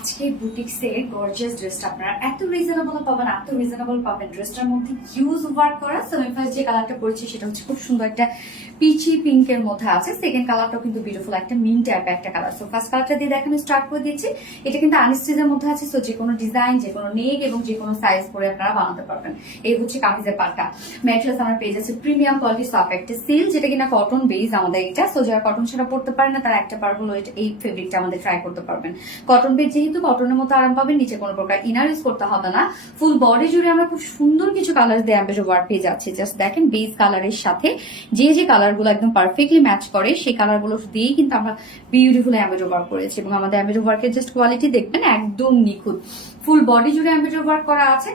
আজকে বুটিক্সে গর্জিয়াস ড্রেসটা আপনারা এত রিজনেবল পাবেন ড্রেসটার মধ্যে হিউজ ওয়ার্ক করা। সো আমি ফার্স্ট যে কালারটা পরেছি সেটা হচ্ছে খুব সুন্দর একটা পিচি পিঙ্কের মধ্যে আছে। সেকেন্ড কালারটাও কিন্তু বিউটিফুল একটা মিন টাইপের একটা কালার। সো ফার্স্ট কালারটা দিয়ে দেখেন স্টার্ট করে দিচ্ছি। এটা কিন্তু আনস্টিচের মধ্যে আছে। সো যে কোনো ডিজাইন, যে কোনো নেক এবং যে কোনো সাইজ করে আপনারা বানাতে পারবেন। এই হচ্ছে কামিজের পাটটা। ম্যাটেরিয়ালস আমার পেয়ে যাচ্ছে প্রিমিয়াম কোয়ালিটি সফট একটা সিল্ক, যেটা কিনা কটন বেস আমাদের এটা। সো যারা কটন ছাড়া পড়তে পারে না তারা একটা পার হলো এই ফেব্রিকটা আমাদের ট্রাই করতে পারবেন। কটন বেস যেহেতু কটনের মতো আরাম পাবেন, নিচে কোনো প্রকার ইনার ইউজ করতে হবে না। ফুল বডি জুড়ে আমরা খুব সুন্দর কিছু কালার দিয়ে এমব্রয়ডারি ওয়ার্ক পেয়ে যাচ্ছি। জাস্ট দেখেন বেস কালারের সাথে যে কালারগুলো একদম পারফেক্টলি ম্যাচ করে সেই কালারগুলো দিয়েই কিন্তু আমরা বিউটিফুল এমব্রয়ডারি ওয়ার্ক করেছি। এবং আমাদের এমব্রয়ডারি ওয়ার্কের জাস্ট কোয়ালিটি দেখবেন একদম নিখুঁত। ফুল বডি জুড়ে এমব্রয়ডারি ওয়ার্ক করা আছে,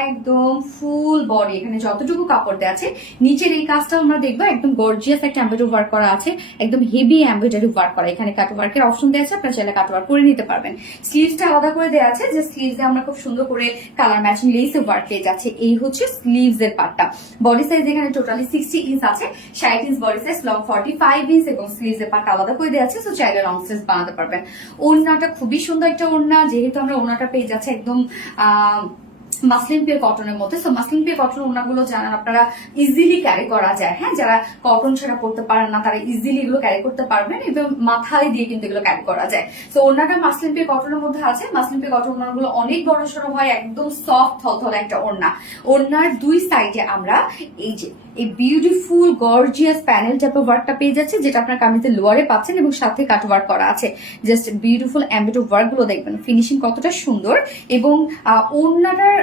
একদম ফুল বডি। এখানে যতটুকু কাপড় দেওয়া আছে নিচের এই কাজটাও আমরা দেখবো একদম গর্জিয়াস একটা এমব্রয়ডারি ওয়ার্ক করা আছে, একদম হেভি এমব্রয়ডারি ওয়ার্ক করা। এখানে কাট ওয়ার্কের অপশন দেওয়া আছে, আপনারা চাইলে কাট ওয়ার্ক করে নিতে পারবেন। স্লিভসটা আলাদা করে দেওয়া আছে, যে স্লিভসে আমরা খুব সুন্দর করে কালার ম্যাচিং লেস ওয়ার্ক পেয়ে যাচ্ছে। এই হচ্ছে স্লিভস এর পার্টটা। বডি সাইজ এখানে টোটালি 60 ইঞ্চ আছে, 60 inch body size, long 45 inch এবং স্লিভস এর পার্ট আলাদা করে দেওয়া আছে। সো চাইলে লং স্লিভস বানাতে পারবেন। ওড়নাটা খুবই সুন্দর একটা ওড়না, যেহেতু আমরা ওড়নাটা পেয়ে যাচ্ছে একদম মাসলিন পিওর কটনের মধ্যে। সো মাসলিন পিওর কটন ওড়নাগুলো জানেন আপনারা ইজিলি ক্যারি করা যায়। হ্যাঁ, যারা কটন ছাড়া পড়তে পারেন না তারা ইজিলি এগুলো ক্যারি করতে পারবেন এবং মাথায় দিয়ে কিন্তু এগুলো ক্যারি করা যায়। সো ওড়নাটা মাসলিন পিওর কটনের মধ্যে আছে। মাসলিন পিওর কটন ওড়নাগুলো অনেক বড় সড়ো হয়, একদম সফট থলথল একটা ওড়না। ওড়নার দুই সাইডে আমরা এই বিউটিফুল গর্জিয়াস প্যানেল টাইপের ওয়ার্কটা পেয়ে যাচ্ছে, যেটা আপনার কামিজের লোয়ারে পাচ্ছেন এবং সাথে কাট ওয়ার্ক করা আছে। জাস্ট বিউটিফুল এমব্রয়ডারি ওয়ার্ক গুলো দেখবেন, ফিনিশিং কতটা সুন্দর। এবং ওড়নাটার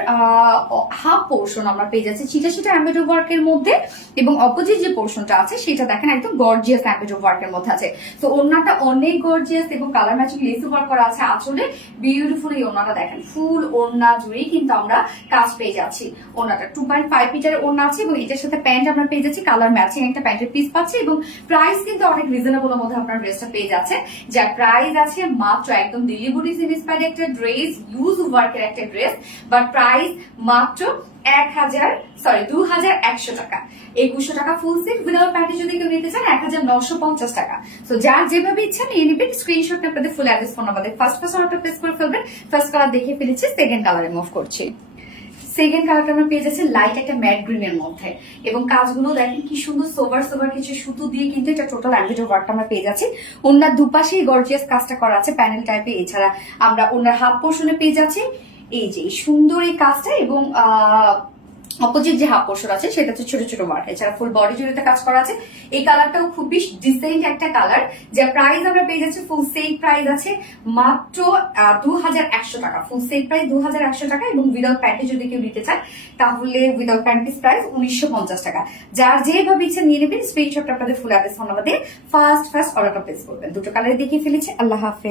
হাফ পোর্শন আমরা পেয়ে যাচ্ছি চিটা এমব্রয়ডারি ওয়ার্কের মধ্যে, এবং অপোজিট যে পোর্শনটা আছে সেটা দেখেন একদম গর্জিয়াস এমব্রয়ডারি ওয়ার্কের মধ্যে আছে। তো ওড়নাটা অনেক গর্জিয়াস এবং কালার ম্যাচিং লেস ওয়ার্ক করা আছে আঁচলে। বিউটিফুল এই ওড়নাটা দেখেন, ফুল ওড়না জুড়েই কিন্তু আমরা কাজ পেয়ে যাচ্ছি। ওড়নাটা 2.5 মিটারের ওড়না আছে এবং এটার সাথে প্যান্ট আমরা পেয়ে যাচ্ছি কালার ম্যাচিং একটা প্যান্টের পিস পাচ্ছি। এবং প্রাইস কিন্তু অনেক রিজনেবল মধ্যে আপনার ড্রেসটা পেয়ে যাচ্ছে, যার প্রাইস আছে মাত্র একদম দিল্লি বুটিক্স ইন্সপায়ার্ড একটা ড্রেস, ইউজ ওয়ার্কের একটা ড্রেস, বাট প্রাইস মাত্র 2100 টাকা। 2100 টাকা ফুল সেট উইদাউট প্যান্টে যদি কেউ নিতে চান 1950 টাকা। তো যার যেভাবে ইচ্ছা নিয়ে নেবেন। স্ক্রিনশট আপনাদের full address phone number first অর্ডারটা প্লেস করে ফেলবেন। ফার্স্ট কালার দেখে ফেলেছি, সেকেন্ড কালারে মুভ করছি। সেকেন্ড কালারটা আমরা পেয়ে যাচ্ছি লাইট একটা ম্যাট গ্রিন এর মধ্যে, এবং কাজগুলো দেখেন কি সুন্দর সোভার কিছু সুতো দিয়ে কিন্তু এটা টোটাল এমব্রয়ডারি ওয়ার্কটা আমরা পেয়ে যাচ্ছি। ওনার দুপাশেই গর্জিয়াস কাজটা করা আছে প্যানেল টাইপে। এছাড়া আমরা ওনার হাফ পোর্শনে পেয়ে যাচ্ছি এই যে সুন্দর এই কাজটা, এবং অপোজিট যে হাফ পোর্শন আছে সেটা হচ্ছে ছোট ছোট ওয়ার্ক। এছাড়া ফুল বডি জুড়ে কাজ করা আছে। এই কালারটাও খুবই ডিসেন্ট একটা কালার, যার প্রাইস আমরা পেয়ে যাচ্ছি ফুল সেট প্রাইস আছে মাত্র 2100 টাকা। ফুল সেট প্রাইস 2100 টাকা, এবং উইদাউট প্যান্টে যদি কেউ নিতে চায় তাহলে উইদাউট প্যান্ট পিস প্রাইস 1950 টাকা। যার যেভাবে ইচ্ছা নিয়ে নেবেন। স্ক্রিনশট আপনাদের ফুল অ্যাড্রেস ফোন নাম্বার দিয়ে ফার্স্ট অর্ডারটা প্লেস করবেন। দুটো কালারে দেখিয়ে ফেলেছি। আল্লাহ হাফেজ।